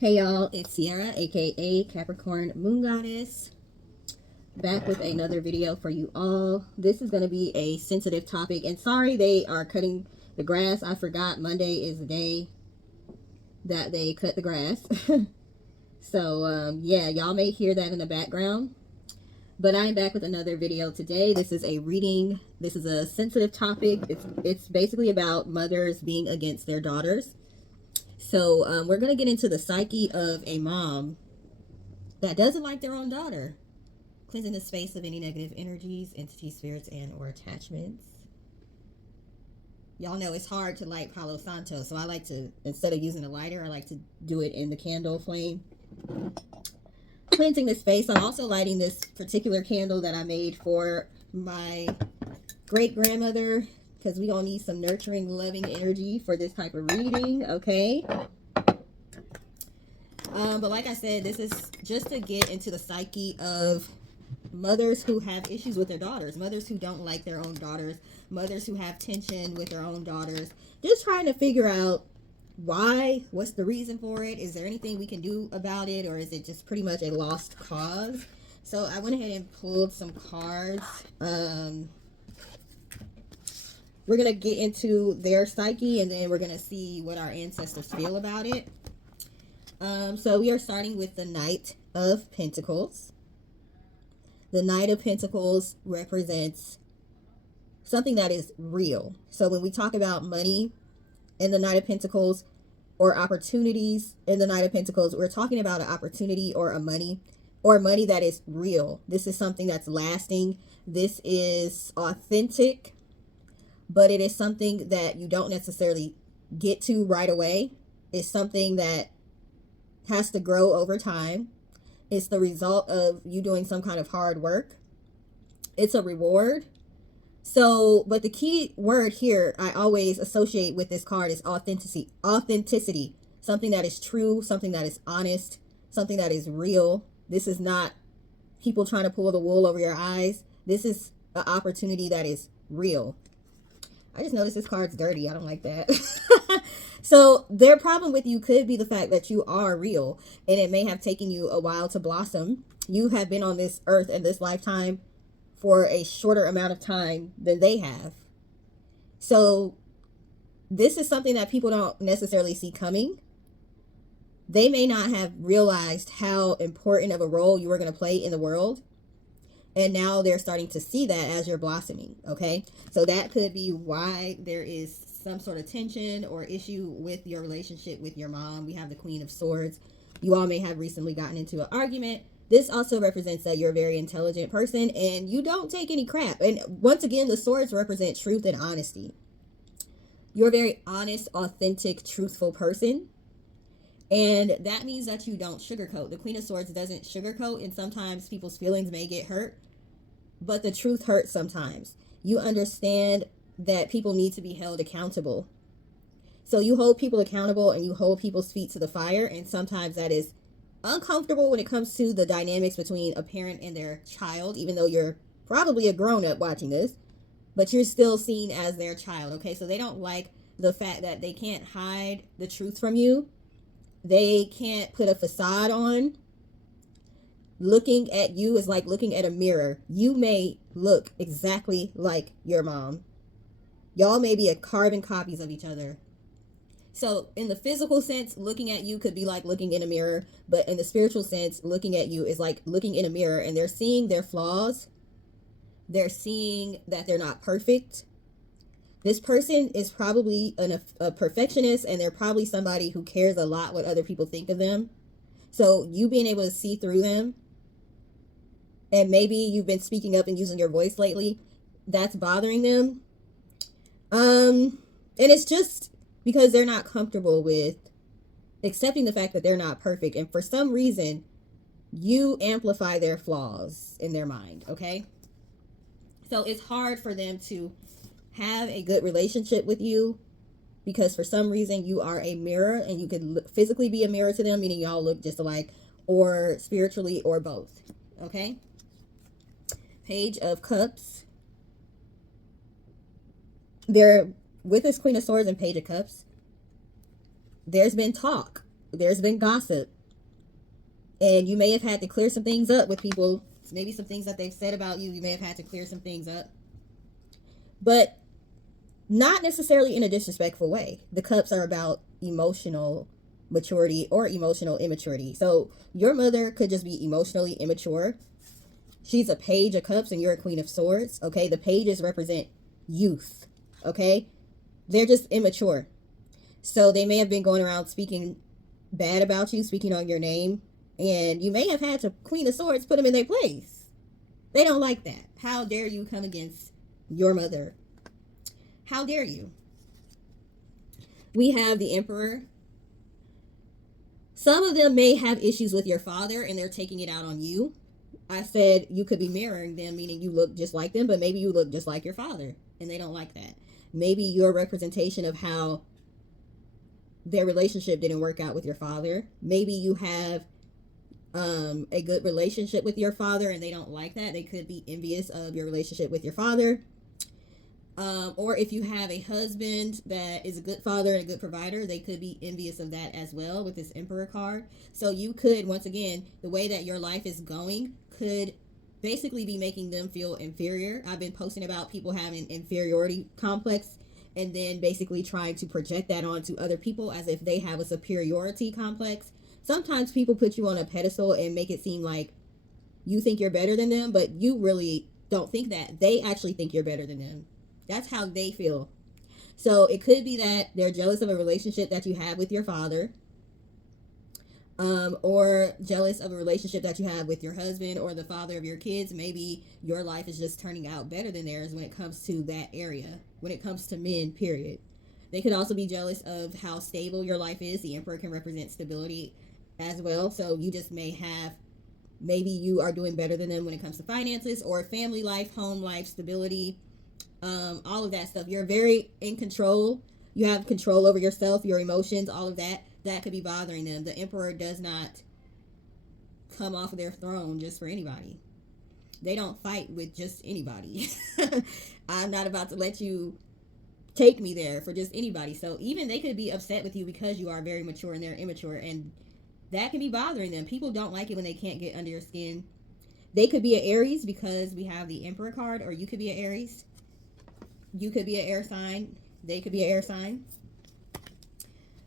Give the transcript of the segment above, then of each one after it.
Hey y'all, it's Sierra, aka Capricorn Moon Goddess, back with another video for you all. This is going to be a sensitive topic, and sorry they are cutting the grass. I forgot Monday is the day that they cut the grass. So yeah, y'all may hear that in the background, but I'm back with another video today. This is a reading. This is a sensitive topic. It's basically about mothers being against their daughters. So we're going to get into the psyche of a mom that doesn't like their own daughter. Cleansing the space of any negative energies, entities, spirits, and or attachments. Y'all know it's hard to light Palo Santo, so I like to, instead of using a lighter, I like to do it in the candle flame. Cleansing the space. I'm also lighting this particular candle that I made for my great-grandmother, because we're going to need some nurturing, loving energy for this type of reading, okay? But like I said, this is just to get into the psyche of mothers who have issues with their daughters, mothers who don't like their own daughters, mothers who have tension with their own daughters, just trying to figure out why, what's the reason for it, is there anything we can do about it, or is it just pretty much a lost cause? So I went ahead and pulled some cards. We're going to get into their psyche, and then we're going to see what our ancestors feel about it. So we are starting with the Knight of Pentacles. The Knight of Pentacles represents something that is real. So when we talk about money in the Knight of Pentacles, or opportunities in the Knight of Pentacles, we're talking about an opportunity or a money that is real. This is something that's lasting. This is authentic, but it is something that you don't necessarily get to right away. It's something that has to grow over time. It's the result of you doing some kind of hard work. It's a reward. So, but the key word here I always associate with this card is authenticity. Authenticity. Something that is true, something that is honest, something that is real. This is not people trying to pull the wool over your eyes. This is an opportunity that is real. I just noticed this card's dirty. I don't like that. So their problem with you could be the fact that you are real, and it may have taken you a while to blossom. You have been on this earth in this lifetime for a shorter amount of time than they have. So this is something that people don't necessarily see coming. They may not have realized how important of a role you are going to play in the world. And now they're starting to see that as you're blossoming, okay? So that could be why there is some sort of tension or issue with your relationship with your mom. We have the Queen of Swords. You all may have recently gotten into an argument. This also represents that you're a very intelligent person and you don't take any crap. And once again, the swords represent truth and honesty. You're a very honest, authentic, truthful person. And that means that you don't sugarcoat. The Queen of Swords doesn't sugarcoat, and sometimes people's feelings may get hurt, but the truth hurts sometimes. You understand that people need to be held accountable. So you hold people accountable and you hold people's feet to the fire, and sometimes that is uncomfortable when it comes to the dynamics between a parent and their child, even though you're probably a grown-up watching this, but you're still seen as their child, okay? So they don't like the fact that they can't hide the truth from you. They can't put a facade on. Looking at you is like looking at a mirror. You may look exactly like your mom. Y'all may be carbon copies of each other. So in the physical sense, looking at you could be like looking in a mirror. But in the spiritual sense, looking at you is like looking in a mirror, and they're seeing their flaws. They're seeing that they're not perfect. This person is probably a perfectionist, and they're probably somebody who cares a lot what other people think of them. So you being able to see through them, and maybe you've been speaking up and using your voice lately, that's bothering them. And it's just because they're not comfortable with accepting the fact that they're not perfect. And for some reason, you amplify their flaws in their mind, okay? So it's hard for them to have a good relationship with you because for some reason you are a mirror, and you could physically be a mirror to them, meaning y'all look just alike, or spiritually, or both, okay? Page of Cups. They're with this Queen of Swords and Page of Cups. there's been talk. there's been gossip, and you may have had to clear some things up with people. Maybe some things that they've said about you, you may have had to clear some things up, but not necessarily in a disrespectful way. The cups are about emotional maturity or emotional immaturity. So your mother could just be emotionally immature. She's a page of cups and you're a queen of swords. Okay, the pages represent youth. Okay, they're just immature. So they may have been going around speaking bad about you, speaking on your name, and you may have had to, Queen of Swords, put them in their place. They don't like that. How dare you come against your mother? How dare you? We have the Emperor. Some of them may have issues with your father and they're taking it out on you. I said you could be mirroring them, meaning you look just like them, but maybe you look just like your father and they don't like that. Maybe you're a representation of how their relationship didn't work out with your father. Maybe you have a good relationship with your father and they don't like that. They could be envious of your relationship with your father. Or if you have a husband that is a good father and a good provider, they could be envious of that as well with this Emperor card. So you could, once again, the way that your life is going could basically be making them feel inferior. I've been posting about people having inferiority complex and then basically trying to project that onto other people as if they have a superiority complex. Sometimes people put you on a pedestal and make it seem like you think you're better than them, but you really don't think that. They actually think you're better than them. That's how they feel. So it could be that they're jealous of a relationship that you have with your father, or jealous of a relationship that you have with your husband or the father of your kids. Maybe your life is just turning out better than theirs when it comes to that area, when it comes to men, period. They could also be jealous of how stable your life is. The Emperor can represent stability as well. So you just may have, maybe you are doing better than them when it comes to finances or family life, home life, stability, all of that stuff. You're very in control. You have control over yourself, your emotions, all of that. That could be bothering them. The Emperor does not come off of their throne just for anybody. They don't fight with just anybody. I'm not about to let you take me there for just anybody. So even they could be upset with you because you are very mature and they're immature, and that can be bothering them. People don't like it when they can't get under your skin. They could be an Aries because we have the Emperor card, or you could be an Aries. You could be an air sign. They could be an air sign.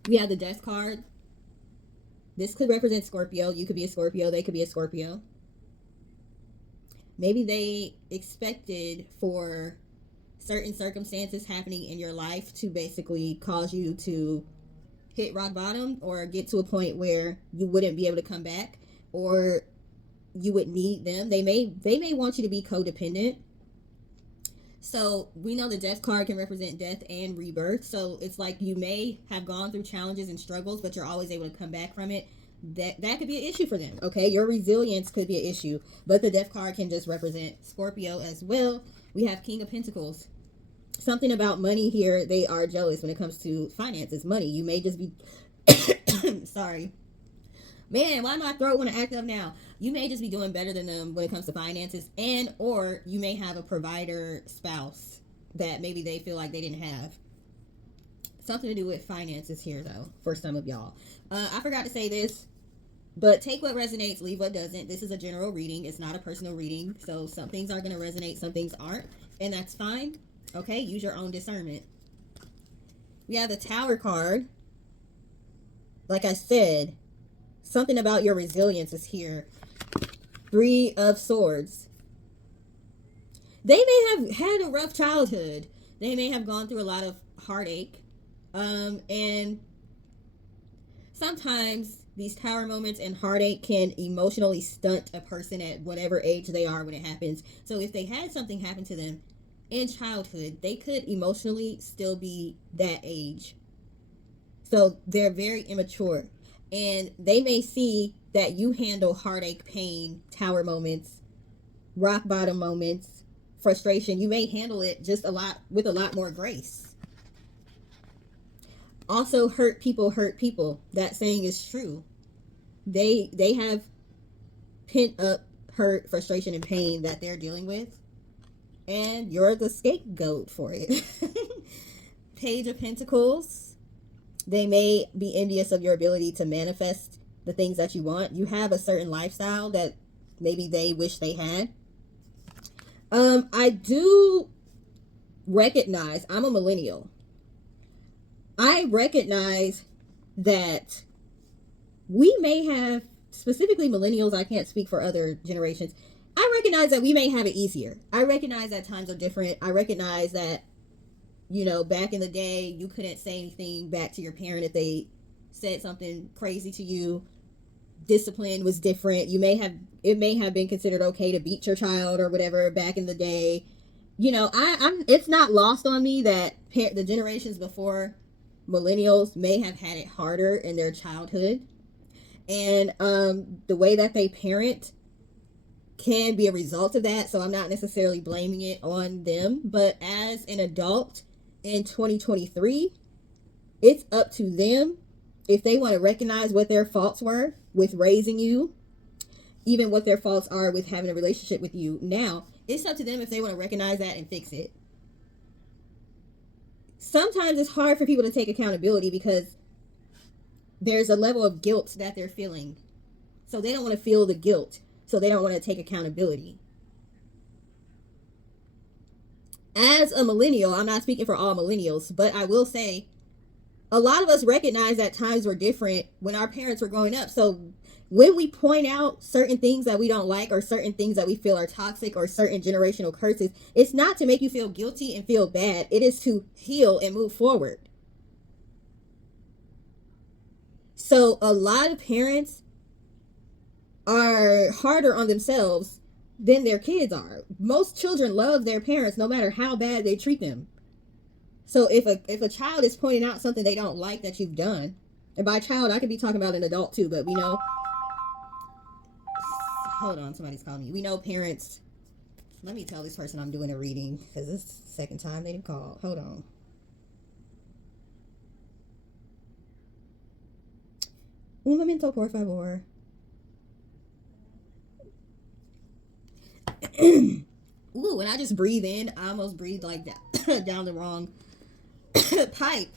We have the Death card. This could represent Scorpio. You could be a Scorpio. They could be a Scorpio. Maybe they expected for certain circumstances happening in your life to basically cause you to hit rock bottom or get to a point where you wouldn't be able to come back, or you would need them. They may want you to be codependent. So we know the Death card can represent death and rebirth. So it's like you may have gone through challenges and struggles, but you're always able to come back from it. That could be an issue for them. Okay, your resilience could be an issue, but the Death card can just represent Scorpio as well. We have King of Pentacles. Something about money here. They are jealous when it comes to finances, money. You may just be sorry. Man, why my throat want to act up now? You may just be doing better than them when it comes to finances, and or you may have a provider spouse that maybe they feel like they didn't have. Something to do with finances here, though, for some of y'all. I forgot to say this, but take what resonates, leave what doesn't. This is a general reading. It's not a personal reading, so some things are going to resonate, some things aren't, and that's fine. Okay, use your own discernment. We have the Tower card. Like I said, something about your resilience is here. 3 of Swords. They may have had a rough childhood. They may have gone through a lot of heartache. And sometimes these Tower moments and heartache can emotionally stunt a person at whatever age they are when it happens. So if they had something happen to them in childhood, they could emotionally still be that age. So they're very immature. And they may see that you handle heartache, pain, Tower moments, rock bottom moments, frustration. You may handle it just with a lot more grace. Also, hurt people hurt people. That saying is true. They have pent up hurt, frustration, and pain that they're dealing with, and you're the scapegoat for it. Page of Pentacles. They may be envious of your ability to manifest the things that you want. You have a certain lifestyle that maybe they wish they had. I do recognize, I'm a millennial. I recognize that we may have, specifically millennials, I can't speak for other generations. I recognize that we may have it easier. I recognize that times are different. I recognize that, you know, back in the day, you couldn't say anything back to your parent if they said something crazy to you. Discipline was different. It may have been considered okay to beat your child or whatever back in the day. You know, it's not lost on me that the generations before millennials may have had it harder in their childhood, and the way that they parent can be a result of that. So I'm not necessarily blaming it on them, but as an adult in 2023, it's up to them if they want to recognize what their faults were with raising you, even what their faults are with having a relationship with you now. It's up to them if they want to recognize that and fix it. Sometimes it's hard for people to take accountability because there's a level of guilt that they're feeling. So they don't want to feel the guilt. So they don't want to take accountability. As a millennial, I'm not speaking for all millennials, but I will say a lot of us recognize that times were different when our parents were growing up. So when we point out certain things that we don't like or certain things that we feel are toxic or certain generational curses, it's not to make you feel guilty and feel bad. It is to heal and move forward. So a lot of parents are harder on themselves than their kids are. Most children love their parents no matter how bad they treat them. So if a child is pointing out something they don't like that you've done, and by child I could be talking about an adult too, but we know, hold on, somebody's calling me. We know parents, let me tell this person I'm doing a reading because this is the second time they've called. Hold on. Un momento, por favor. Ooh, when I just breathe in, I almost breathed like that down the wrong pipe.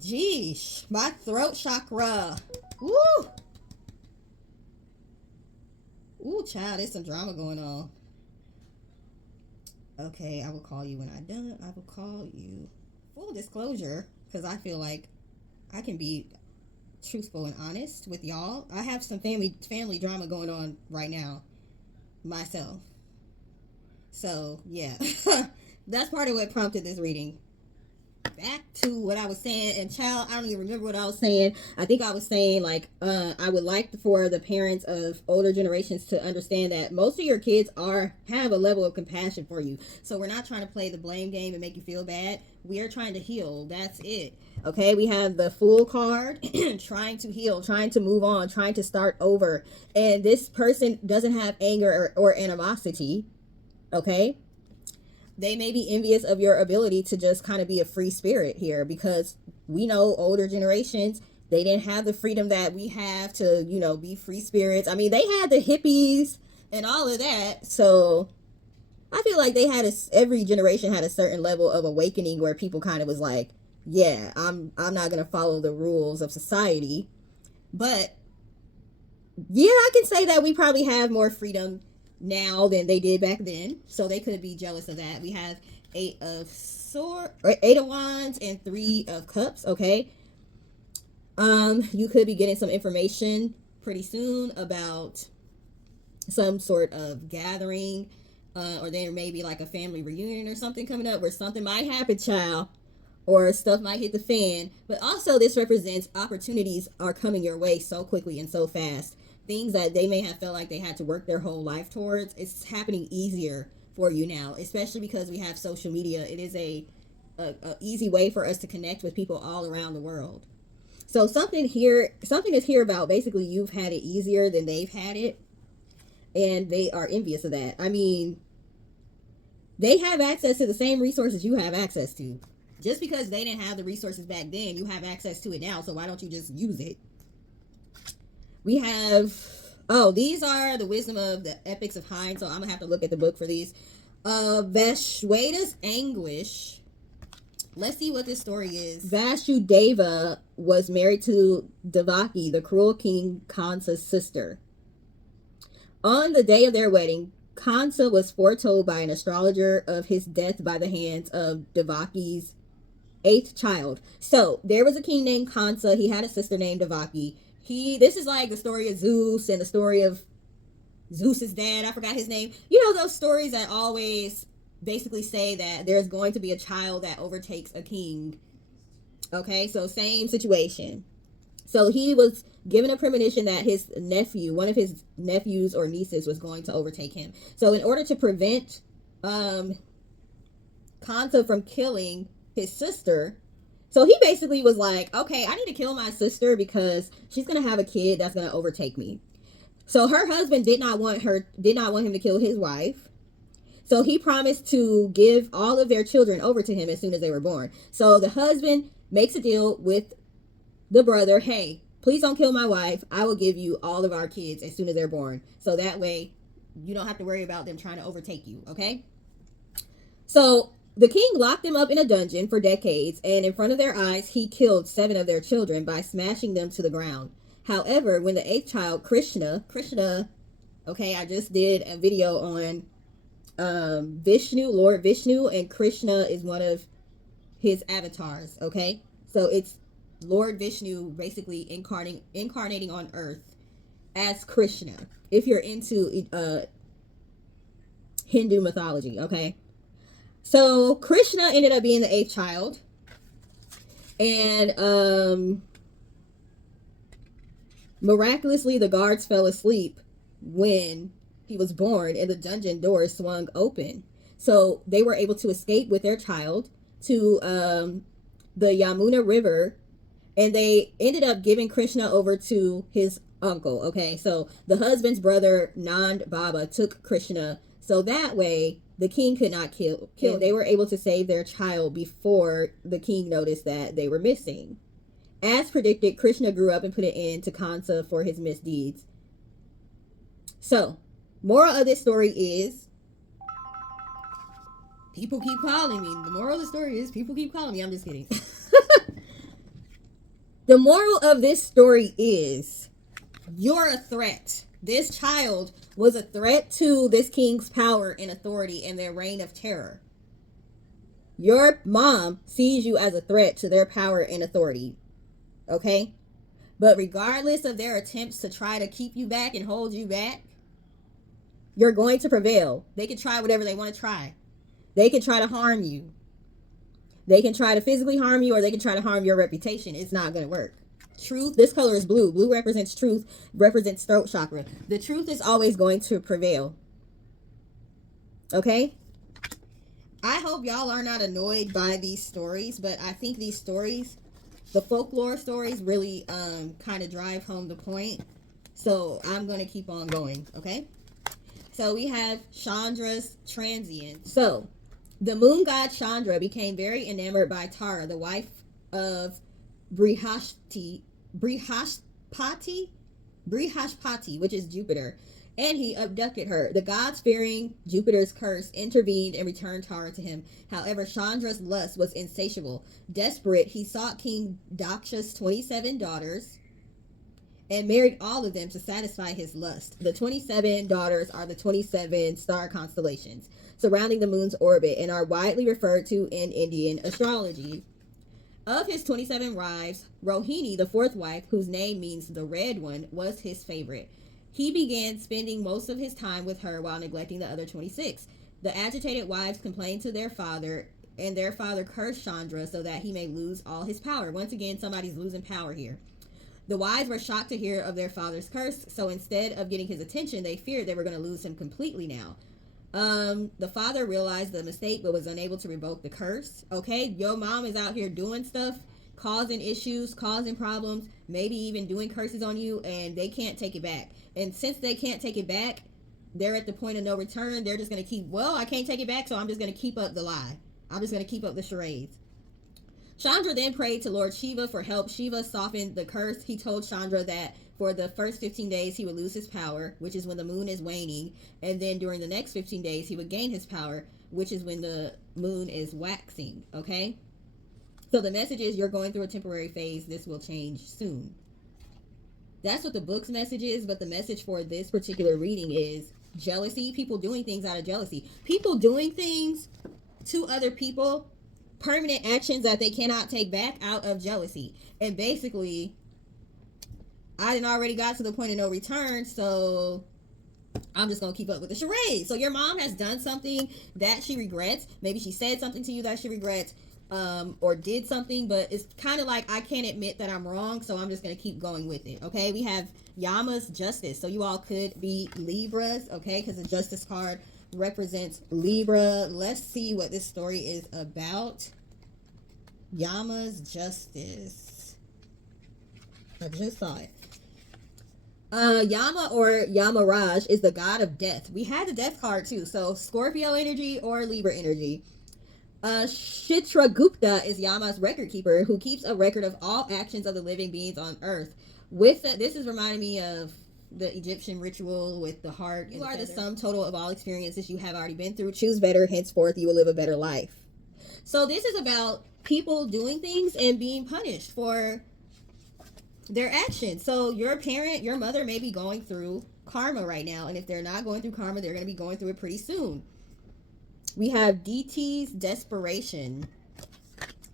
Jeez, my throat chakra. Ooh. Ooh, child, there's some drama going on. Okay, I will call you when I'm done. I will call you. Full disclosure, because I feel like I can be truthful and honest with y'all. I have some family drama going on right now myself. So, yeah. That's part of what prompted this reading. Back to what I was saying, and child, I don't even remember what I was saying. I think I was saying, like, I would like for the parents of older generations to understand that most of your kids have a level of compassion for you. So we're not trying to play the blame game and make you feel bad. We are trying to heal. That's it. Okay, we have the Fool card, trying to heal, trying to move on, trying to start over. And this person doesn't have anger or animosity. Okay, they may be envious of your ability to just kind of be a free spirit here, because we know older generations, they didn't have the freedom that we have to, you know, be free spirits. I mean, they had the hippies and all of that. So I feel like every generation had a certain level of awakening where people kind of was like, yeah, I'm not going to follow the rules of society. But yeah, I can say that we probably have more freedom now than they did back then, so they could be jealous of that. We have 8 of Wands and 3 of Cups. Okay, you could be getting some information pretty soon about some sort of gathering, or there may be like a family reunion or something coming up where something might happen, child, or stuff might hit the fan. But also this represents opportunities are coming your way so quickly and so fast. Things that they may have felt like they had to work their whole life towards, it's happening easier for you now, especially because we have social media. It is a easy way for us to connect with people all around the world. So something is here about basically you've had it easier than they've had it, and they are envious of that. I mean, they have access to the same resources you have access to. Just because they didn't have the resources back then, you have access to it now, so why don't you just use it? We have, these are the wisdom of the epics of Hind, so I'm going to have to look at the book for these. Vashweda's anguish. Let's see what this story is. Vasudeva was married to Devaki, the cruel king Kansa's sister. On the day of their wedding, Kansa was foretold by an astrologer of his death by the hands of Devaki's eighth child. So there was a king named Kansa. He had a sister named Devaki. This is like the story of Zeus and the story of Zeus's dad. I forgot his name. You know those stories that always basically say that there's going to be a child that overtakes a king. Okay, so same situation. So he was given a premonition that his nephew, one of his nephews or nieces, was going to overtake him. So in order to prevent Kansa from killing his sister, so he basically was like, okay, I need to kill my sister because she's gonna have a kid that's gonna overtake me. So her husband did not want him to kill his wife. So he promised to give all of their children over to him as soon as they were born. So the husband makes a deal with the brother, hey, please don't kill my wife. I will give you all of our kids as soon as they're born. So that way you don't have to worry about them trying to overtake you, okay? So the king locked them up in a dungeon for decades, and in front of their eyes, he killed 7 of their children by smashing them to the ground. However, when the 8th child, Krishna, okay, I just did a video on Vishnu, Lord Vishnu, and Krishna is one of his avatars, okay? So it's Lord Vishnu basically incarnating on earth as Krishna, if you're into Hindu mythology, okay? So Krishna ended up being the 8th child, and miraculously the guards fell asleep when he was born and the dungeon doors swung open. So they were able to escape with their child to the Yamuna River, and they ended up giving Krishna over to his uncle, okay? So the husband's brother, Nand Baba, took Krishna, so that way the king could not kill. They were able to save their child before the king noticed that they were missing. As predicted, Krishna grew up and put an end to Kansa for his misdeeds. So, moral of this story is, people keep calling me. The moral of the story is, people keep calling me. I'm just kidding. The moral of this story is, you're a threat. This child was a threat to this king's power and authority and their reign of terror. Your mom sees you as a threat to their power and authority. Okay? But regardless of their attempts to try to keep you back and hold you back, you're going to prevail. They can try whatever they want to try. They can try to harm you. They can try to physically harm you, or they can try to harm your reputation. It's not going to work. Truth, this color is blue. Blue represents truth, represents throat chakra. The truth is always going to prevail. Okay? I hope y'all are not annoyed by these stories, but I think these stories, the folklore stories, really kind of drive home the point. So I'm going to keep on going, okay? So we have Chandra's transient. So the moon god Chandra became very enamored by Tara, the wife of Brihashpati, which is Jupiter, and he abducted her. The gods, fearing Jupiter's curse, intervened and returned Tara to him. However, Chandra's lust was insatiable. Desperate, he sought King Daksha's 27 daughters and married all of them to satisfy his lust. The 27 daughters are the 27 star constellations surrounding the moon's orbit and are widely referred to in Indian astrology. Of his 27 wives, Rohini, the 4th wife, whose name means the red one, was his favorite. He began spending most of his time with her while neglecting the other 26. The agitated wives complained to their father, and their father cursed Chandra so that he may lose all his power. Once again, somebody's losing power here. The wives were shocked to hear of their father's curse, so instead of getting his attention, they feared they were going to lose him completely now. The father realized the mistake but was unable to revoke the curse. Okay, your mom is out here doing stuff, causing issues, causing problems, maybe even doing curses on you, and they can't take it back. And since they can't take it back, they're at the point of no return. They're just going to keep, I can't take it back, so I'm just going to keep up the lie. I'm just going to keep up the charades. Chandra then prayed to Lord Shiva for help. Shiva softened the curse. He told Chandra that for the first 15 days he would lose his power, which is when the moon is waning, and then during the next 15 days he would gain his power, which is when the moon is waxing, okay? So the message is you're going through a temporary phase. This will change soon. That's what the book's message is, but the message for this particular reading is jealousy. People doing things out of jealousy. People doing things to other people, permanent actions that they cannot take back out of jealousy. And basically, I done already got to the point of no return, so I'm just going to keep up with the charade. So your mom has done something that she regrets. Maybe she said something to you that she regrets, or did something, but it's kind of like, I can't admit that I'm wrong, so I'm just going to keep going with it. Okay, we have Yama's Justice. So you all could be Libras, okay, because the Justice card represents Libra. Let's see what this story is about. Yama's Justice. I just saw it. Yama or Yamaraj is the god of death. We had the death card too, so Scorpio energy or Libra energy. Chitragupta is Yama's record keeper, who keeps a record of all actions of the living beings on earth. With that, this is reminding me of the Egyptian ritual with the heart. You are the sum total of all experiences you have already been through. Choose better, henceforth you will live a better life. So this is about people doing things and being punished for their actions. So your parent, your mother may be going through karma right now, and if they're not going through karma, they're going to be going through it pretty soon. We have DT's desperation.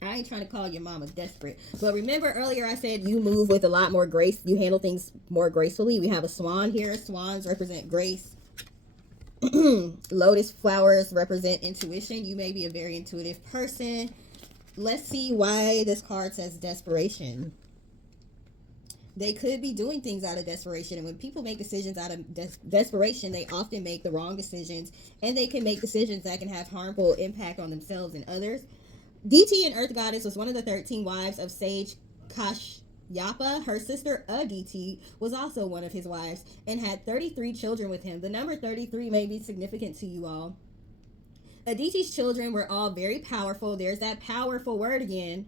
I ain't trying to call your mama desperate, but remember earlier I said you move with a lot more grace. You handle things more gracefully. We have a swan here. Swans represent grace. Lotus flowers represent intuition. You may be a very intuitive person. Let's see why this card says desperation. They could be doing things out of desperation, and when people make decisions out of desperation, they often make the wrong decisions, and they can make decisions that can have harmful impact on themselves and others. DT, an earth goddess, was one of the 13 wives of sage Kashyapa. Her sister Aditi was also one of his wives and had 33 children with him. The number 33 may be significant to you all. Aditi's children were all very powerful. There's that powerful word again.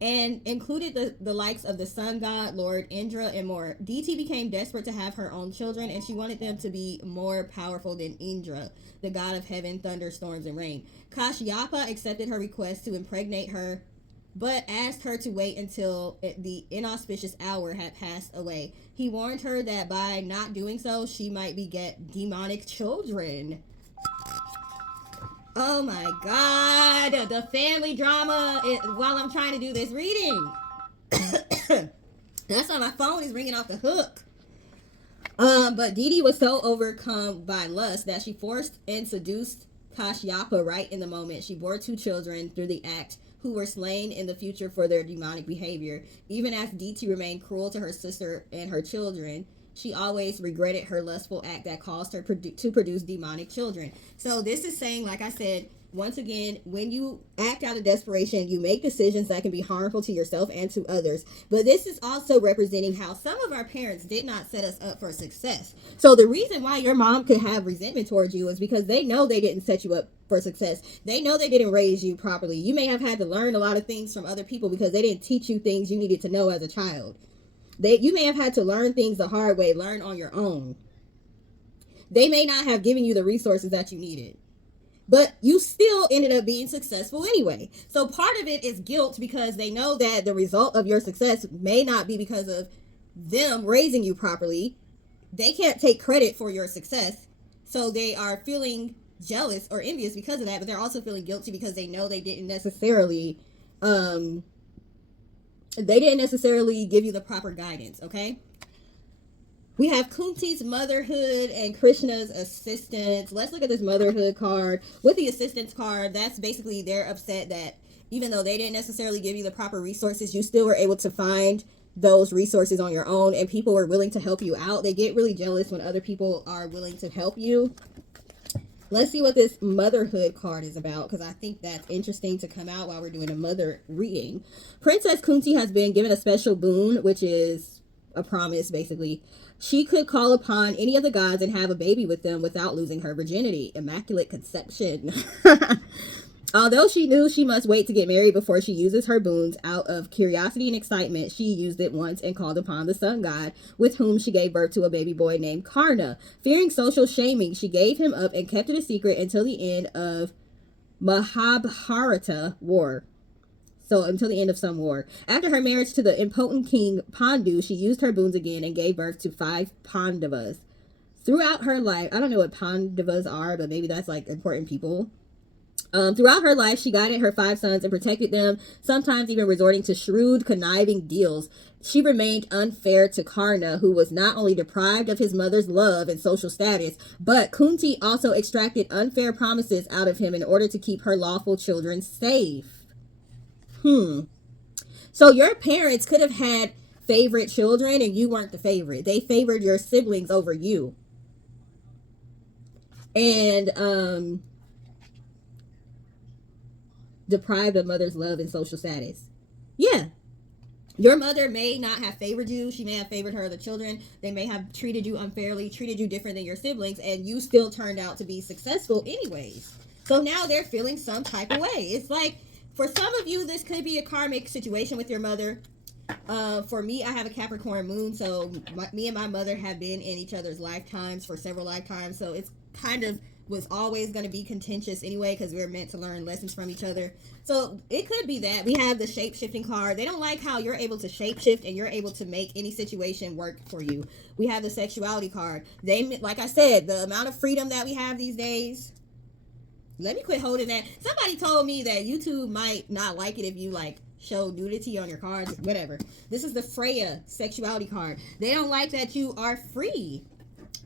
And included the likes of the sun god, Lord Indra, and more. DT became desperate to have her own children, and she wanted them to be more powerful than Indra, the god of heaven, thunder, storms, and rain. Kashyapa accepted her request to impregnate her, but asked her to wait until the inauspicious hour had passed away. He warned her that by not doing so, she might beget demonic children. Oh my God, the family drama while I'm trying to do this reading. That's why my phone is ringing off the hook. But Didi was so overcome by lust that she forced and seduced Kashyapa right in the moment. She bore 2 children through the act who were slain in the future for their demonic behavior. Even as Diti remained cruel to her sister and her children, she always regretted her lustful act that caused her to produce demonic children. So this is saying, like I said, once again, when you act out of desperation, you make decisions that can be harmful to yourself and to others. But this is also representing how some of our parents did not set us up for success. So the reason why your mom could have resentment towards you is because they know they didn't set you up for success. They know they didn't raise you properly. You may have had to learn a lot of things from other people because they didn't teach you things you needed to know as a child. You may have had to learn things the hard way, learn on your own. They may not have given you the resources that you needed, but you still ended up being successful anyway. So part of it is guilt because they know that the result of your success may not be because of them raising you properly. They can't take credit for your success. So they are feeling jealous or envious because of that, but they're also feeling guilty because they know they didn't necessarily give you the proper guidance, okay? We have Kunti's motherhood and Krishna's assistance. Let's look at this motherhood card. With the assistance card, that's basically they're upset that even though they didn't necessarily give you the proper resources, you still were able to find those resources on your own and people were willing to help you out. They get really jealous when other people are willing to help you. Let's see what this motherhood card is about, because I think that's interesting to come out while we're doing a mother reading. Princess Kunti has been given a special boon, which is a promise, basically. She could call upon any of the gods and have a baby with them without losing her virginity. Immaculate conception. Although she knew she must wait to get married before she uses her boons, out of curiosity and excitement, she used it once and called upon the sun god, with whom she gave birth to a baby boy named Karna. Fearing social shaming, she gave him up and kept it a secret until the end of Mahabharata war. So until the end of some war. After her marriage to the impotent king Pandu, she used her boons again and gave birth to 5 Pandavas. Throughout her life, I don't know what Pandavas are, but maybe that's like important people. Throughout her life, she guided her 5 sons and protected them, sometimes even resorting to shrewd, conniving deals. She remained unfair to Karna, who was not only deprived of his mother's love and social status, but Kunti also extracted unfair promises out of him in order to keep her lawful children safe. So your parents could have had favorite children and you weren't the favorite. They favored your siblings over you. And deprived of mother's love and social status. Yeah. Your mother may not have favored you. She may have favored her other children. They may have treated you unfairly, treated you different than your siblings, and you still turned out to be successful anyways. So now they're feeling some type of way. It's like, for some of you, this could be a karmic situation with your mother. For me, I have a Capricorn moon, so me and my mother have been in each other's lifetimes for several lifetimes. So it's kind of was always going to be contentious anyway, because we're meant to learn lessons from each other. So it could be that. We have the shape-shifting card. They don't like how you're able to shape-shift and you're able to make any situation work for you. We have the sexuality card. They, like I said, the amount of freedom that we have these days. Let me quit holding that. Somebody told me that YouTube might not like it if you like show nudity on your cards. Whatever. This is the Freya sexuality card. They don't like that you are free.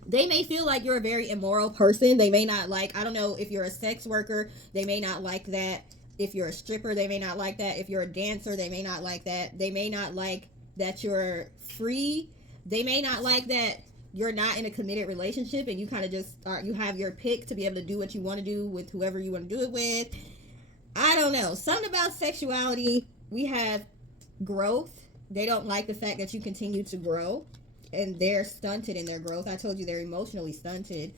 They may feel like you're a very immoral person. They may not like, I don't know, if you're a sex worker, they may not like that. If you're a stripper, they may not like that. If you're a dancer, they may not like that. They may not like that you're free. They may not like that you're not in a committed relationship and you kind of just are, you have your pick to be able to do what you want to do with whoever you want to do it with. I don't know. Something about sexuality. We have growth. They don't like the fact that you continue to grow. And they're stunted in their growth. I told you they're emotionally stunted.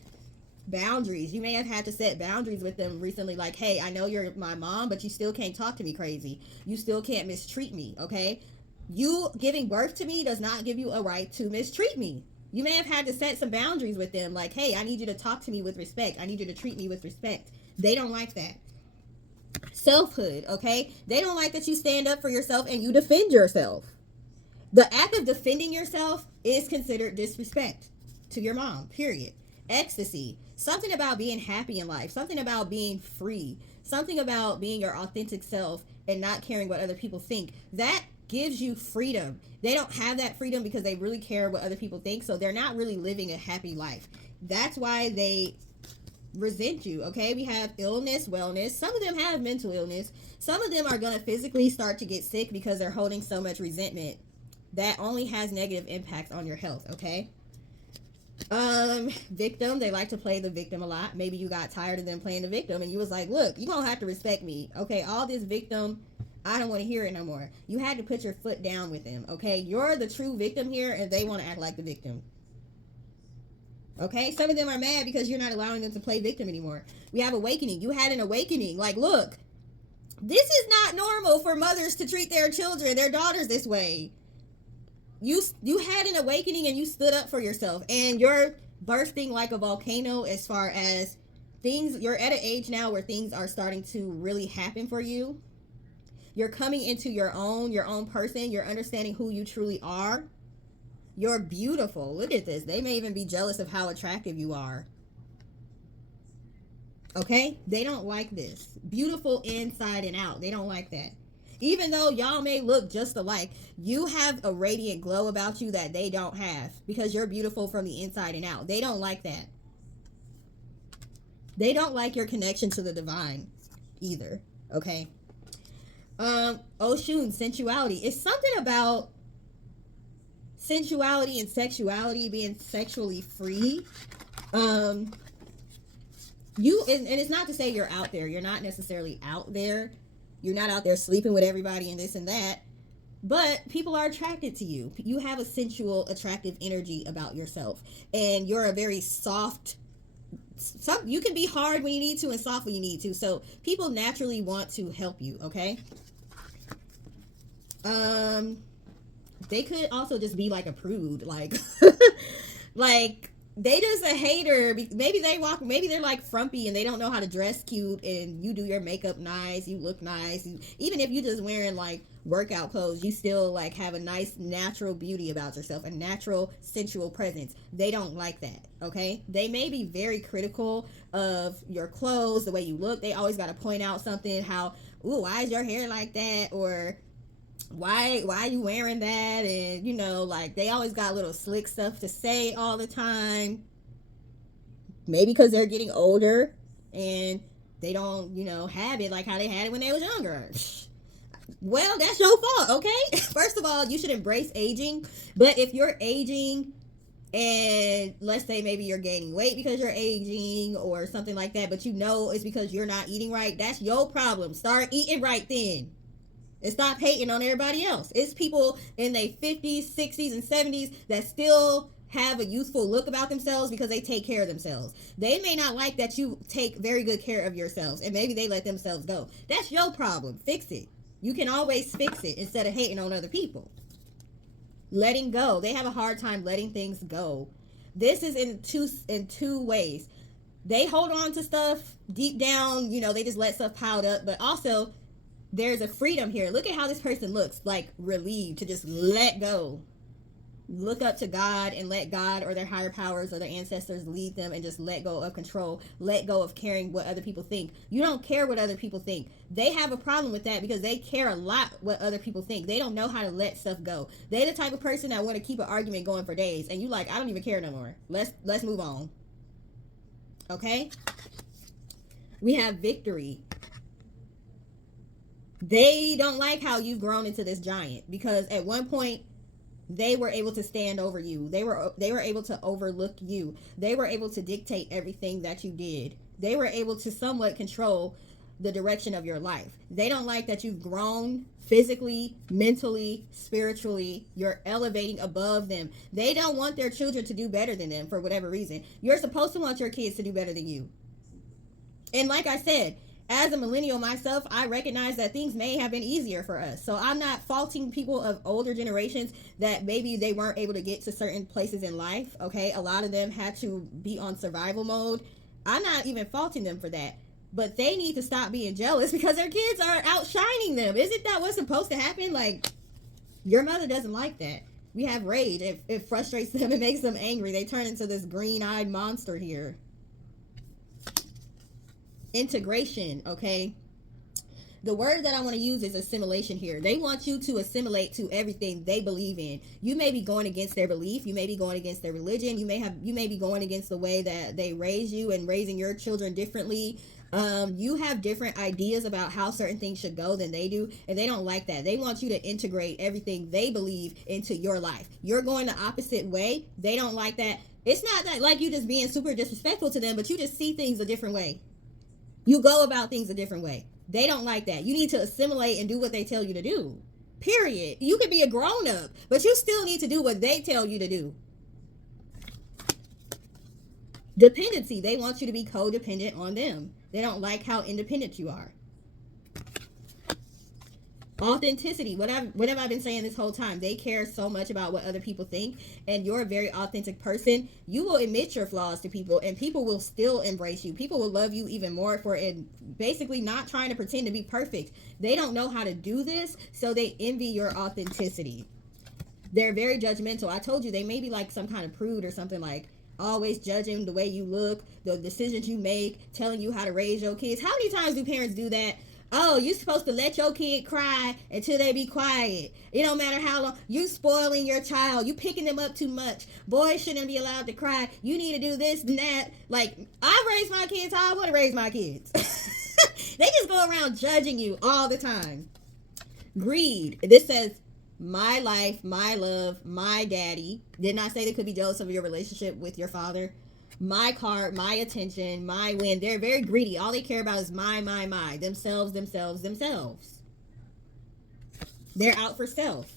Boundaries. You may have had to set boundaries with them recently. Like, hey, I know you're my mom, but you still can't talk to me crazy. You still can't mistreat me, okay? You giving birth to me does not give you a right to mistreat me. You may have had to set some boundaries with them. Like, hey, I need you to talk to me with respect. I need you to treat me with respect. They don't like that. Selfhood, okay? They don't like that you stand up for yourself and you defend yourself. The act of defending yourself is considered disrespect to your mom, period. Ecstasy, something about being happy in life, something about being free, something about being your authentic self and not caring what other people think. That gives you freedom. They don't have that freedom because they really care what other people think, so they're not really living a happy life. That's why they resent you, okay? We have illness, wellness. Some of them have mental illness. Some of them are going to physically start to get sick because they're holding so much resentment. That only has negative impacts on your health, okay? Victim, they like to play the victim a lot. Maybe you got tired of them playing the victim and you was like, look, you don't have to respect me, okay? All this victim, I don't want to hear it no more. You had to put your foot down with them, okay? You're the true victim here and they want to act like the victim. Okay? Some of them are mad because you're not allowing them to play victim anymore. We have awakening. You had an awakening. Like, look, this is not normal for mothers to treat their children, their daughters this way. You had an awakening and you stood up for yourself and you're bursting like a volcano as far as things. You're at an age now where things are starting to really happen for you. You're coming into your own person. You're understanding who you truly are. You're beautiful. Look at this. They may even be jealous of how attractive you are. Okay? They don't like this. Beautiful inside and out. They don't like that. Even though y'all may look just alike, you have a radiant glow about you that they don't have because you're beautiful from the inside and out. They don't like that. They don't like your connection to the divine either. Okay? Oshun, sensuality. It's something about sensuality and sexuality, being sexually free. And it's not to say you're out there. You're not necessarily out there. You're not out there sleeping with everybody and this and that. But people are attracted to you. You have a sensual, attractive energy about yourself. And you're a very soft. You can be hard when you need to and soft when you need to. So people naturally want to help you, okay? They could also just be like a prude. Like, like They just a hater. Maybe they're like frumpy and they don't know how to dress cute, and you do your makeup nice, you look nice. Even if you just wearing like workout clothes, you still like have a nice natural beauty about yourself, a natural sensual presence. They don't like that, okay? They may be very critical of your clothes, the way you look. They always got to point out something, how, ooh, why is your hair like that? Or why are you wearing that? And like they always got little slick stuff to say all the time. Maybe because they're getting older and they don't have it like how they had it when they was younger. Well, that's your fault, okay? First of all, you should embrace aging. But if you're aging and let's say maybe you're gaining weight because you're aging or something like that, but it's because you're not eating right, that's your problem. Start eating right then. And stop hating on everybody else. It's people in their 50s, 60s, and 70s that still have a youthful look about themselves because they take care of themselves. They may not like that you take very good care of yourselves, and maybe they let themselves go. That's your problem. Fix it. You can always fix it instead of hating on other people. Letting go. They have a hard time letting things go. This is in two ways. They hold on to stuff deep down. They just let stuff pile up, but also there's a freedom here. Look at how this person looks, like relieved to just let go. Look up to God and let God or their higher powers or their ancestors lead them, and just let go of control. Let go of caring what other people think. You don't care what other people think. They have a problem with that because they care a lot what other people think. They don't know how to let stuff go. They're the type of person that want to keep an argument going for days, and you like, I don't even care no more. Let's move on. Okay? We have victory. They don't like how you've grown into this giant, because at one point they were able to stand over you. They were able to overlook you. They were able to dictate everything that you did. They were able to somewhat control the direction of your life. They don't like that you've grown physically, mentally, spiritually. You're elevating above them. They don't want their children to do better than them for whatever reason. You're supposed to want your kids to do better than you. And like I said, as a millennial myself, I recognize that things may have been easier for us. So I'm not faulting people of older generations that maybe they weren't able to get to certain places in life. Okay, a lot of them had to be on survival mode. I'm not even faulting them for that. But they need to stop being jealous because their kids are outshining them. Isn't that what's supposed to happen? Like, your mother doesn't like that. We have rage. It frustrates them. It makes them angry. They turn into this green-eyed monster here. Integration, okay? The word that I want to use is assimilation here. They want you to assimilate to everything they believe in. You may be going against their belief. You may be going against their religion. You may be going against the way that they raise you and raising your children differently. You have different ideas about how certain things should go than they do, and they don't like that. They want you to integrate everything they believe into your life. You're going the opposite way. They don't like that. It's not that like you just being super disrespectful to them, but you just see things a different way. You go about things a different way. They don't like that. You need to assimilate and do what they tell you to do. Period. You can be a grown-up, but you still need to do what they tell you to do. Dependency. They want you to be codependent on them. They don't like how independent you are. Authenticity. What have I been saying this whole time? They care so much about what other people think, and you're a very authentic person. You will admit your flaws to people, and people will still embrace you. People will love you even more for it. Basically not trying to pretend to be perfect. They don't know how to do this, so they envy your authenticity. They're very judgmental. I told you they may be like some kind of prude or something, like always judging the way you look, the decisions you make, telling you how to raise your kids. How many times do parents do that? Oh, you're supposed to let your kid cry until they be quiet. It don't matter how long. You spoiling your child. You picking them up too much. Boys shouldn't be allowed to cry. You need to do this and that. Like, I raise my kids how I want to raise my kids. They just go around judging you all the time. Greed. This says, my life, my love, my daddy. Didn't I say they could be jealous of your relationship with your father? My car, my attention, my win. They're very greedy. All they care about is my. Themselves. They're out for self.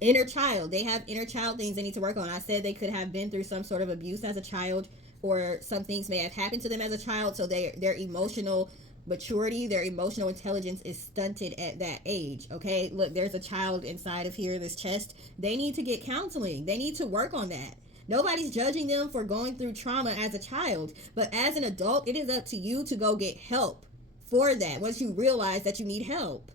Inner child. They have inner child things they need to work on. I said they could have been through some sort of abuse as a child, or some things may have happened to them as a child, so their emotional maturity, their emotional intelligence is stunted at that age. Okay, look, there's a child inside of here, this chest. They need to get counseling. They need to work on that. Nobody's judging them for going through trauma as a child. But as an adult, it is up to you to go get help for that once you realize that you need help.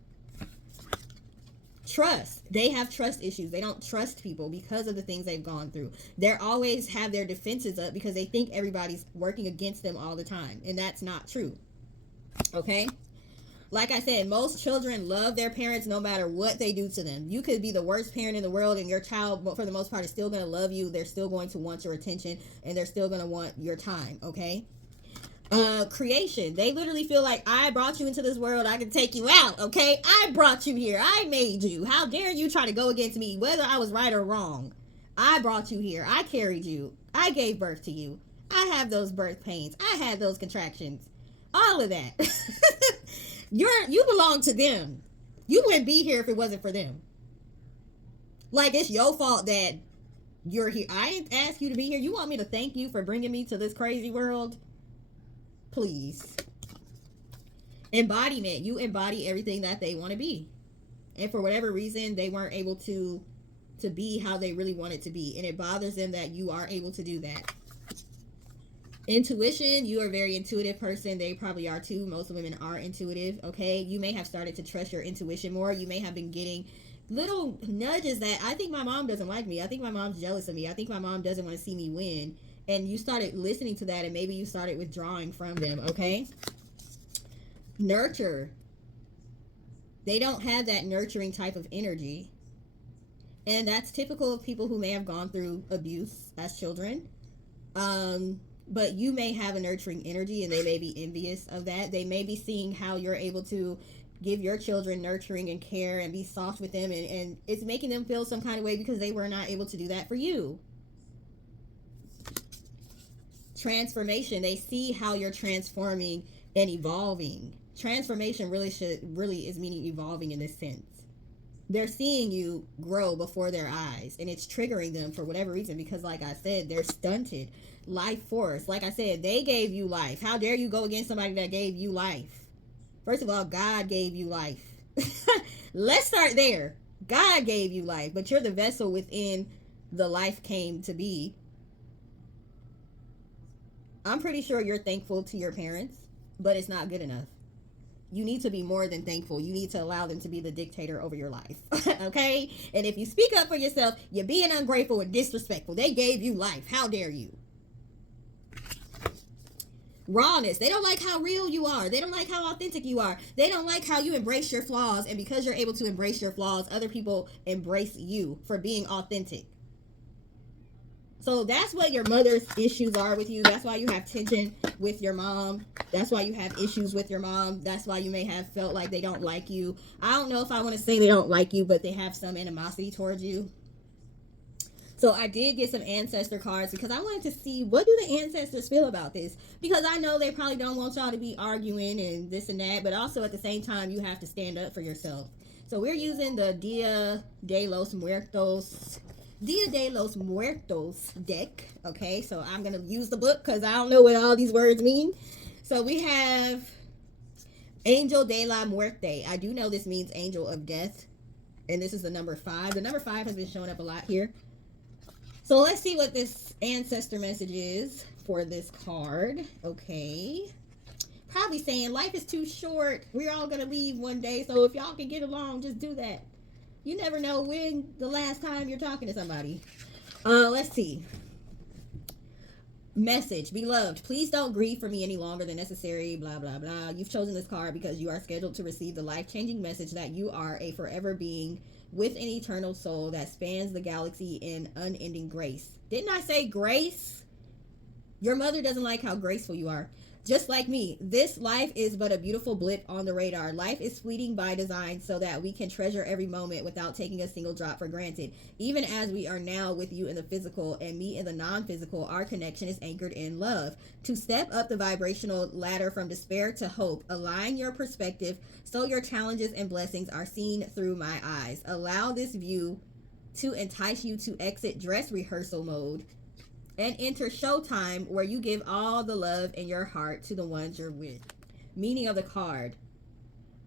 Trust. They have trust issues. They don't trust people because of the things they've gone through. They always have their defenses up because they think everybody's working against them all the time. And that's not true. Okay? Like I said, most children love their parents no matter what they do to them. You could be the worst parent in the world and your child, for the most part, is still going to love you. They're still going to want your attention and they're still going to want your time. Okay? Creation. They literally feel like, I brought you into this world, I can take you out, okay? I brought you here. I made you. How dare you try to go against me, whether I was right or wrong? I brought you here. I carried you. I gave birth to you. I have those birth pains. I had those contractions. All of that. You belong to them. You wouldn't be here if it wasn't for them. Like, it's your fault that you're here. I didn't ask you to be here. You want me to thank you for bringing me to this crazy world? Please. Embodiment. You embody everything that they want to be. And for whatever reason, they weren't able to be how they really wanted to be. And it bothers them that you are able to do that. Intuition. You are a very intuitive person. They probably are too. Most women are intuitive. Okay. You may have started to trust your intuition more. You may have been getting little nudges that, I think my mom doesn't like me. I think my mom's jealous of me. I think my mom doesn't want to see me win. And you started listening to that, and maybe you started withdrawing from them, okay? Nurture. They don't have that nurturing type of energy. And that's typical of people who may have gone through abuse as children. But you may have a nurturing energy, and they may be envious of that. They may be seeing how you're able to give your children nurturing and care and be soft with them, and it's making them feel some kind of way because they were not able to do that for you. Transformation. They see how you're transforming and evolving. Transformation really is meaning evolving in this sense. They're seeing you grow before their eyes, and it's triggering them for whatever reason because, like I said, they're stunted. Life force. Like I said, they gave you life. How dare you go against somebody that gave you life? First of all, God gave you life. Let's start there. God gave you life, but you're the vessel within the life came to be. I'm pretty sure you're thankful to your parents, but it's not good enough. You need to be more than thankful. You need to allow them to be the dictator over your life. Okay? And if you speak up for yourself, you're being ungrateful and disrespectful. They gave you life. How dare you? Rawness. They don't like how real you are. They don't like how authentic you are. They don't like how you embrace your flaws. And because you're able to embrace your flaws, other people embrace you for being authentic. So that's what your mother's issues are with you. That's why you have tension with your mom. That's why you have issues with your mom. That's why you may have felt like they don't like you. I don't know if I want to say they don't like you, but they have some animosity towards you. So I did get some ancestor cards because I wanted to see, what do the ancestors feel about this? Because I know they probably don't want y'all to be arguing and this and that, but also at the same time, you have to stand up for yourself. So we're using the Dia de los Muertos deck. Okay, so I'm going to use the book because I don't know what all these words mean. So we have Angel de la Muerte. I do know this means angel of death. And this is the number 5. The number 5 has been showing up a lot here. So let's see what this ancestor message is for this card. Okay. Probably saying life is too short. We're all going to leave one day. So if y'all can get along, just do that. You never know when the last time you're talking to somebody. Let's see. Message. Beloved, please don't grieve for me any longer than necessary. Blah, blah, blah. You've chosen this card because you are scheduled to receive the life-changing message that you are a forever being with an eternal soul that spans the galaxy in unending grace. Didn't I say grace? Your mother doesn't like how graceful you are. Just like me, this life is but a beautiful blip on the radar. Life is fleeting by design so that we can treasure every moment without taking a single drop for granted. Even as we are now with you in the physical and me in the non-physical, our connection is anchored in love. To step up the vibrational ladder from despair to hope, align your perspective so your challenges and blessings are seen through my eyes. Allow this view to entice you to exit dress rehearsal mode and enter showtime, where you give all the love in your heart to the ones you're with. Meaning of the card.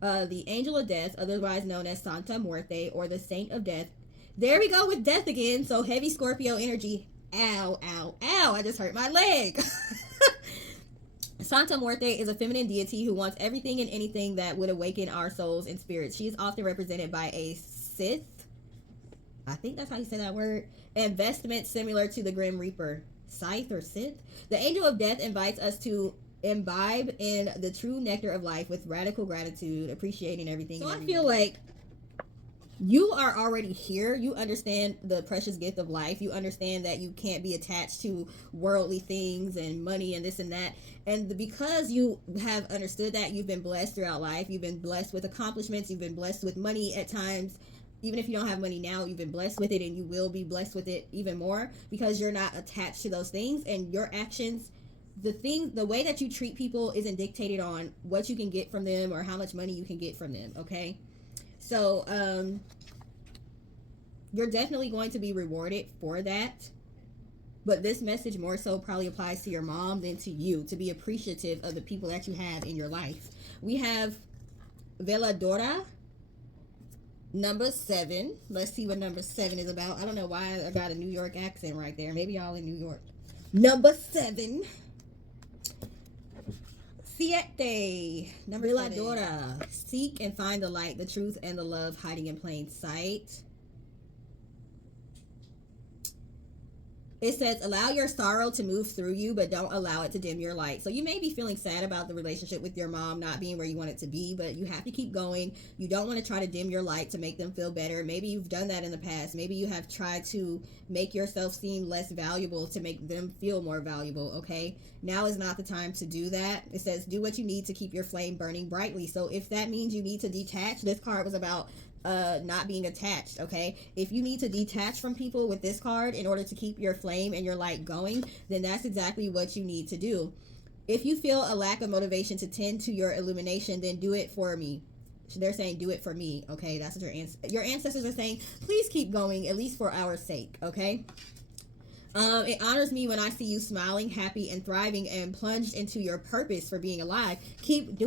The angel of death, otherwise known as Santa Muerte or the saint of death. There we go with death again. So heavy Scorpio energy Ow, ow, ow. I just hurt my leg. Santa Muerte is a feminine deity who wants everything and anything that would awaken our souls and spirits. She is often represented by a Sith. I think that's how you say that word. Investment similar to the Grim Reaper. Scythe or Sith? The angel of death invites us to imbibe in the true nectar of life with radical gratitude, appreciating everything. So I feel like you are already here. You understand the precious gift of life. You understand that you can't be attached to worldly things and money and this and that. And because you have understood that, you've been blessed throughout life. You've been blessed with accomplishments. You've been blessed with money at times. Even if you don't have money now, you've been blessed with it, and you will be blessed with it even more because you're not attached to those things. And your actions, the way that you treat people isn't dictated on what you can get from them or how much money you can get from them. Okay. So, you're definitely going to be rewarded for that. But this message more so probably applies to your mom than to you, to be appreciative of the people that you have in your life. We have Veladora, number 7. Let's see what number 7 is about. I don't know why I got a New York accent right there. Maybe y'all in New York. Number 7. Siete. Number Veladora. Seek and find the light, the truth, and the love hiding in plain sight. It says, allow your sorrow to move through you, but don't allow it to dim your light. So you may be feeling sad about the relationship with your mom not being where you want it to be, but you have to keep going. You don't want to try to dim your light to make them feel better. Maybe you've done that in the past. Maybe you have tried to make yourself seem less valuable to make them feel more valuable, okay? Now is not the time to do that. It says, do what you need to keep your flame burning brightly. So if that means you need to detach, this card was about not being attached. Okay, if you need to detach from people with this card in order to keep your flame and your light going, then that's exactly what you need to do. If you feel a lack of motivation to tend to your illumination, then do it for me. They're saying do it for me. Okay, that's what your ancestors are saying. Please keep going, at least for our sake. Okay. It honors me when I see you smiling, happy, and thriving, and plunged into your purpose for being alive. Keep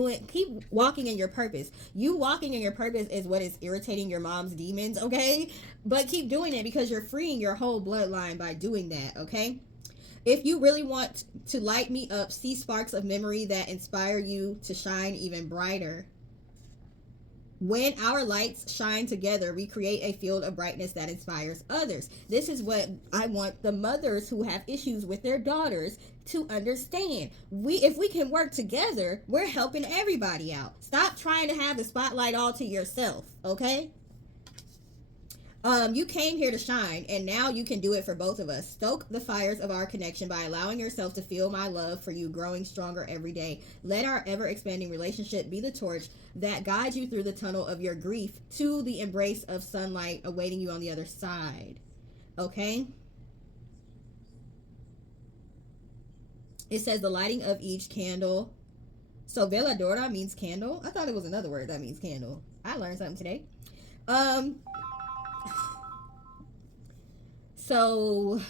walking in your purpose. You walking in your purpose is what is irritating your mom's demons, okay? But keep doing it because you're freeing your whole bloodline by doing that, okay? If you really want to light me up, see sparks of memory that inspire you to shine even brighter. When our lights shine together, we create a field of brightness that inspires others. This is what I want the mothers who have issues with their daughters to understand. If we can work together, we're helping everybody out. Stop trying to have the spotlight all to yourself, okay? You came here to shine, and now you can do it for both of us. Stoke the fires of our connection by allowing yourself to feel my love for you growing stronger every day. Let our ever-expanding relationship be the torch that guides you through the tunnel of your grief to the embrace of sunlight awaiting you on the other side. Okay? It says the lighting of each candle. So veladora means candle. I thought it was another word that means candle. I learned something today. So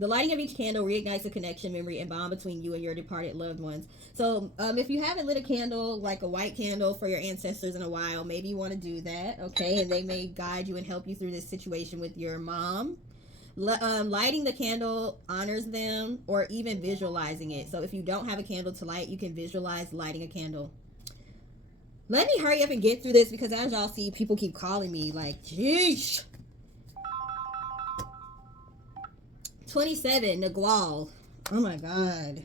the lighting of each candle reignites a connection, memory, and bond between you and your departed loved ones. So if you haven't lit a candle, like a white candle for your ancestors in a while, maybe you want to do that, okay? And they may guide you and help you through this situation with your mom. Lighting the candle honors them, or even visualizing it. So if you don't have a candle to light, you can visualize lighting a candle. Let me hurry up and get through this because as y'all see, people keep calling me like, geesh. 27, Nagual. Oh my God.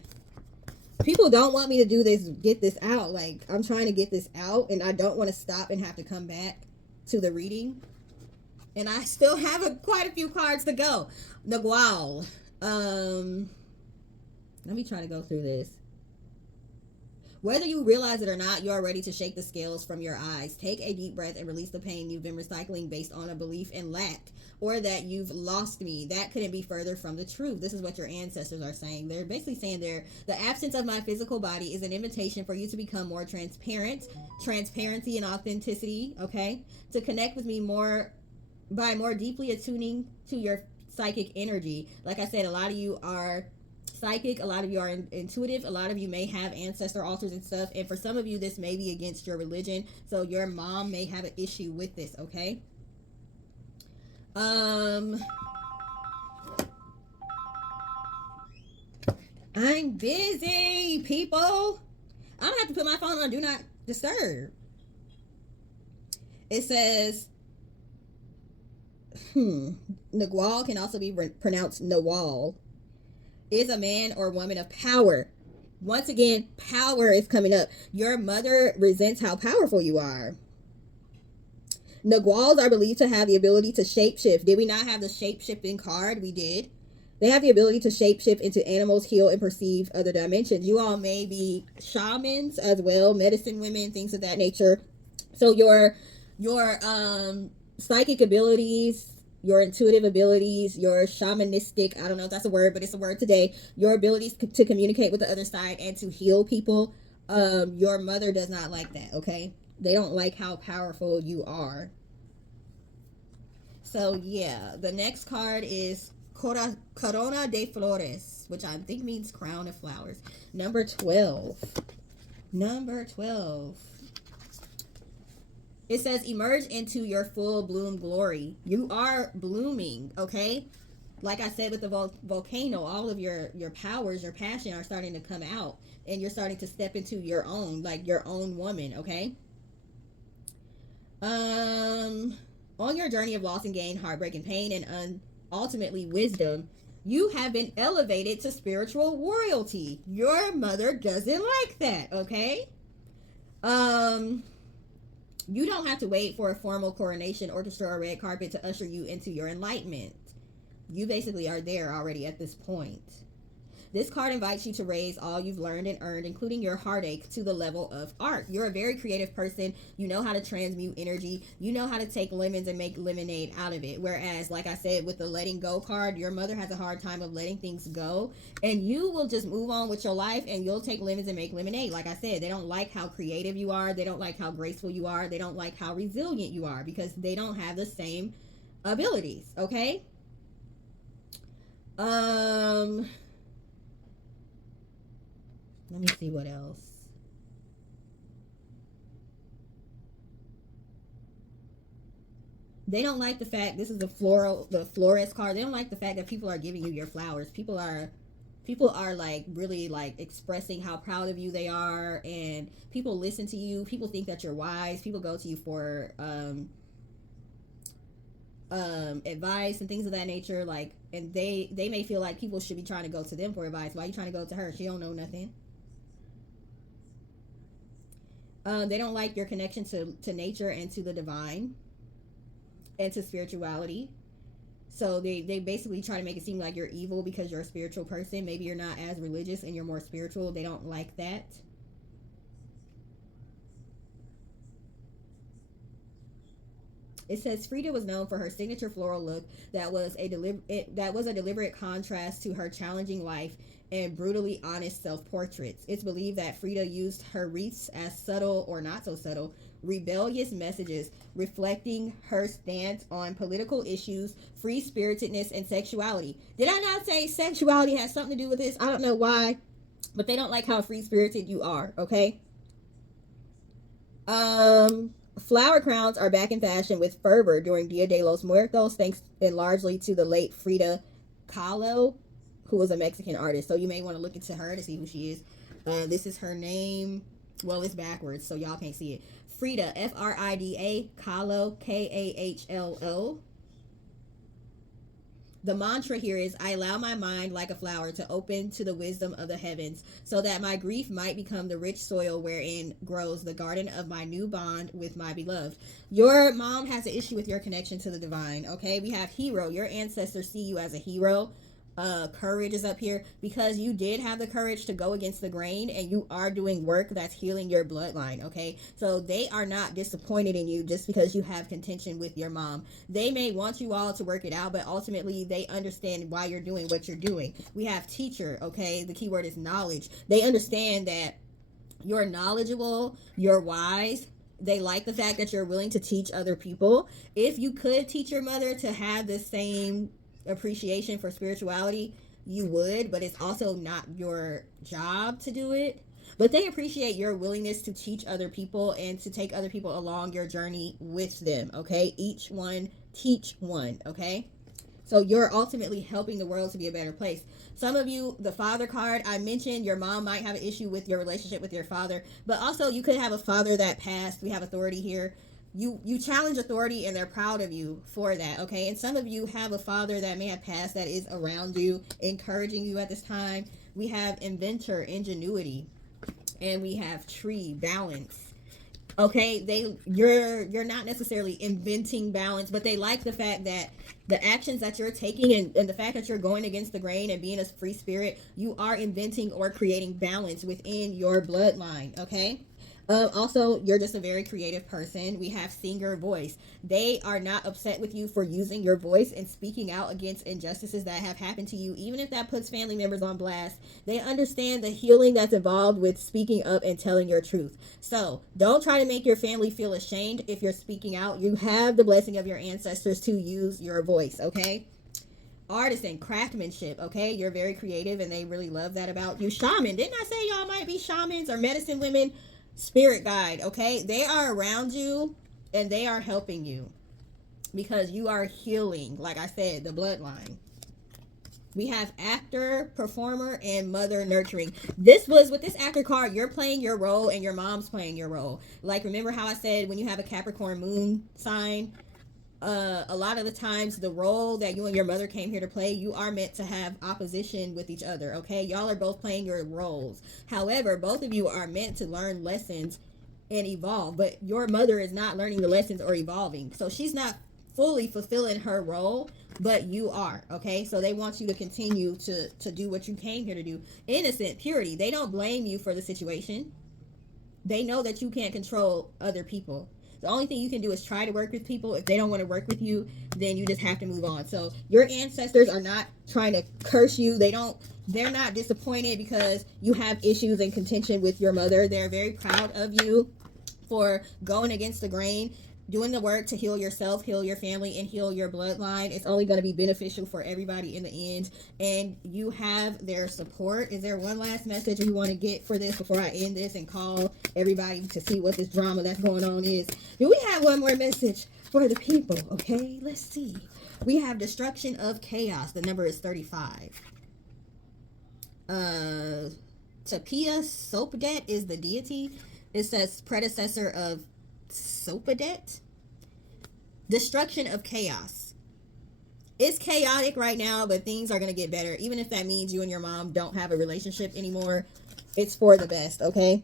People don't want me to do this, get this out. Like, I'm trying to get this out, and I don't want to stop and have to come back to the reading. And I still have quite a few cards to go. Nagual. Let me try to go through this. Whether you realize it or not, you are ready to shake the scales from your eyes. Take a deep breath and release the pain you've been recycling based on a belief in lack or that you've lost me. That couldn't be further from the truth. This is what your ancestors are saying. They're basically saying the absence of my physical body is an invitation for you to become more transparent, transparency and authenticity, okay? To connect with me by more deeply attuning to your psychic energy. Like I said, a lot of you are psychic, a lot of you are intuitive, a lot of you may have ancestor altars and stuff, and for some of you this may be against your religion, so your mom may have an issue with this, okay? I'm busy, people. I'm gonna have to put my phone on do not disturb. It says, Nagual can also be pronounced Nawal, is a man or woman of power. Once again, power is coming up. Your mother resents how powerful you are. Naguals are believed to have the ability to shapeshift. Did we not have the shapeshifting card? We did. They have the ability to shapeshift into animals, heal, and perceive other dimensions. You all may be shamans as well, medicine women, things of that nature. So your psychic abilities, your intuitive abilities, your shamanistic, I don't know if that's a word, but it's a word today, your abilities to communicate with the other side and to heal people, your mother does not like that, okay? They don't like how powerful you are. So yeah, the next card is Corona de Flores, which I think means crown of flowers. Number 12. Number 12. It says, emerge into your full bloom glory. You are blooming, okay? Like I said with the volcano, all of your powers, your passion are starting to come out. And you're starting to step into your own, like your own woman, okay? On your journey of loss and gain, heartbreak and pain, and ultimately wisdom, you have been elevated to spiritual royalty. Your mother doesn't like that, okay? You don't have to wait for a formal coronation, orchestra, or red carpet to usher you into your enlightenment. You basically are there already at this point. This card invites you to raise all you've learned and earned, including your heartache, to the level of art. You're a very creative person. You know how to transmute energy. You know how to take lemons and make lemonade out of it. Whereas, like I said, with the letting go card, your mother has a hard time of letting things go. And you will just move on with your life and you'll take lemons and make lemonade. Like I said, they don't like how creative you are. They don't like how graceful you are. They don't like how resilient you are because they don't have the same abilities, okay? Let me see what else. They don't like the fact, this is the florist card. They don't like the fact that people are giving you your flowers. People are like really like expressing how proud of you they are, and people listen to you. People think that you're wise. People go to you for advice and things of that nature. Like, and they may feel like people should be trying to go to them for advice. Why are you trying to go to her? She don't know nothing. They don't like your connection to nature and to the divine and to spirituality. So they basically try to make it seem like you're evil because you're a spiritual person. Maybe you're not as religious and you're more spiritual. They don't like that. It says Frida was known for her signature floral look that was a deliberate contrast to her challenging life and brutally honest self-portraits. It's believed that Frida used her wreaths as subtle or not so subtle, rebellious messages reflecting her stance on political issues, free-spiritedness, and sexuality. Did I not say sexuality has something to do with this? I don't know why, but they don't like how free-spirited you are, okay? Flower crowns are back in fashion with fervor during Dia de los Muertos, thanks and largely to the late Frida Kahlo, who was a Mexican artist. So you may want to look into her to see who she is. This is her name. Well, it's backwards, so y'all can't see it. Frida, Frida, Kahlo, Kahlo. The mantra here is, I allow my mind like a flower to open to the wisdom of the heavens so that my grief might become the rich soil wherein grows the garden of my new bond with my beloved. Your mom has an issue with your connection to the divine, okay? We have hero. Your ancestors see you as a hero. Courage is up here because you did have the courage to go against the grain and you are doing work that's healing your bloodline, okay? So they are not disappointed in you just because you have contention with your mom. They may want you all to work it out, but ultimately they understand why you're doing what you're doing. We have teacher, okay? The key word is knowledge. They understand that you're knowledgeable, you're wise. They like the fact that you're willing to teach other people. If you could teach your mother to have the same appreciation for spirituality, you would, but it's also not your job to do it. But they appreciate your willingness to teach other people and to take other people along your journey with them, okay? Each one teach one, okay? So you're ultimately helping the world to be a better place. Some of you, the father card, I mentioned your mom might have an issue with your relationship with your father, but also you could have a father that passed. We have authority here. You challenge authority and they're proud of you for that, okay? And some of you have a father that may have passed that is around you, encouraging you at this time. We have inventor, ingenuity, and we have tree, balance. Okay, you're not necessarily inventing balance, but they like the fact that the actions that you're taking and the fact that you're going against the grain and being a free spirit, you are inventing or creating balance within your bloodline, okay? Also, you're just a very creative person. We have singer voice. They are not upset with you for using your voice and speaking out against injustices that have happened to you, even if that puts family members on blast. They understand the healing that's involved with speaking up and telling your truth. So don't try to make your family feel ashamed if you're speaking out. You have the blessing of your ancestors to use your voice, okay? Artisan, craftsmanship, okay? You're very creative and they really love that about you. Shaman, didn't I say y'all might be shamans or medicine women? Spirit guide, okay? They are around you and they are helping you because you are healing, like I said, the bloodline. We have actor, performer, and mother nurturing. This was with this actor card, you're playing your role and your mom's playing your role. Like, remember how I said when you have a Capricorn moon sign, a lot of the times the role that you and your mother came here to play, you are meant to have opposition with each other, okay? Y'all are both playing your roles. However, both of you are meant to learn lessons and evolve, but your mother is not learning the lessons or evolving. So she's not fully fulfilling her role, but you are, okay? So they want you to continue to do what you came here to do. Innocent, purity. They don't blame you for the situation. They know that you can't control other people. The only thing you can do is try to work with people. If they don't want to work with you, then you just have to move on. So your ancestors are not trying to curse you. They're not disappointed because you have issues and contention with your mother. They're very proud of you for going against the grain, doing the work to heal yourself, heal your family, and heal your bloodline. It's only going to be beneficial for everybody in the end. And you have their support. Is there one last message you want to get for this before I end this and call everybody to see what this drama that's going on is? Do we have one more message for the people? Okay, let's see. We have destruction of chaos. The number is 35. Tapia Sopadet is the deity. It says predecessor of Sopadet. Destruction of chaos. It's chaotic right now, but things are going to get better. Even if that means you and your mom don't have a relationship anymore, it's for the best, okay?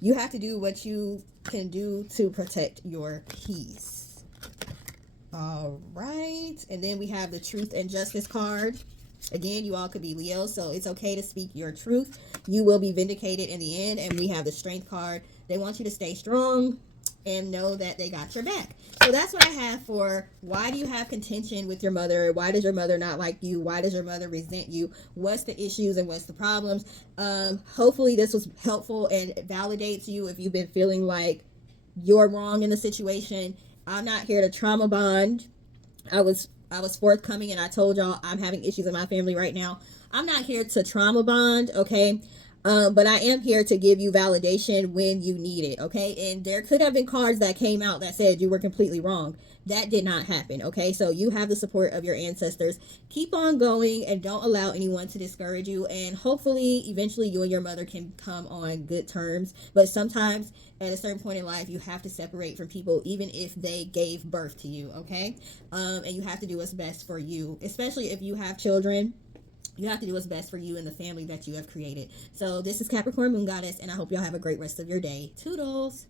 You have to do what you can do to protect your peace. All right. And then we have the truth and justice card. Again, you all could be Leo, so it's okay to speak your truth. You will be vindicated in the end. And we have the strength card. They want you to stay strong and know that they got your back. So that's what I have for why do you have contention with your mother? Why does your mother not like you? Why does your mother resent you? What's the issues and what's the problems? Hopefully this was helpful and validates you if you've been feeling like you're wrong in the situation. I'm not here to trauma bond. I was forthcoming and I told y'all I'm having issues in my family right now. I'm not here to trauma bond, okay? But I am here to give you validation when you need it, okay? And there could have been cards that came out that said you were completely wrong. That did not happen, okay? So you have the support of your ancestors. Keep on going and don't allow anyone to discourage you. And hopefully, eventually, you and your mother can come on good terms. But sometimes, at a certain point in life, you have to separate from people, even if they gave birth to you, okay? And you have to do what's best for you, especially if you have children. You have to do what's best for you and the family that you have created. So this is Capricorn Moon Goddess, and I hope y'all have a great rest of your day. Toodles!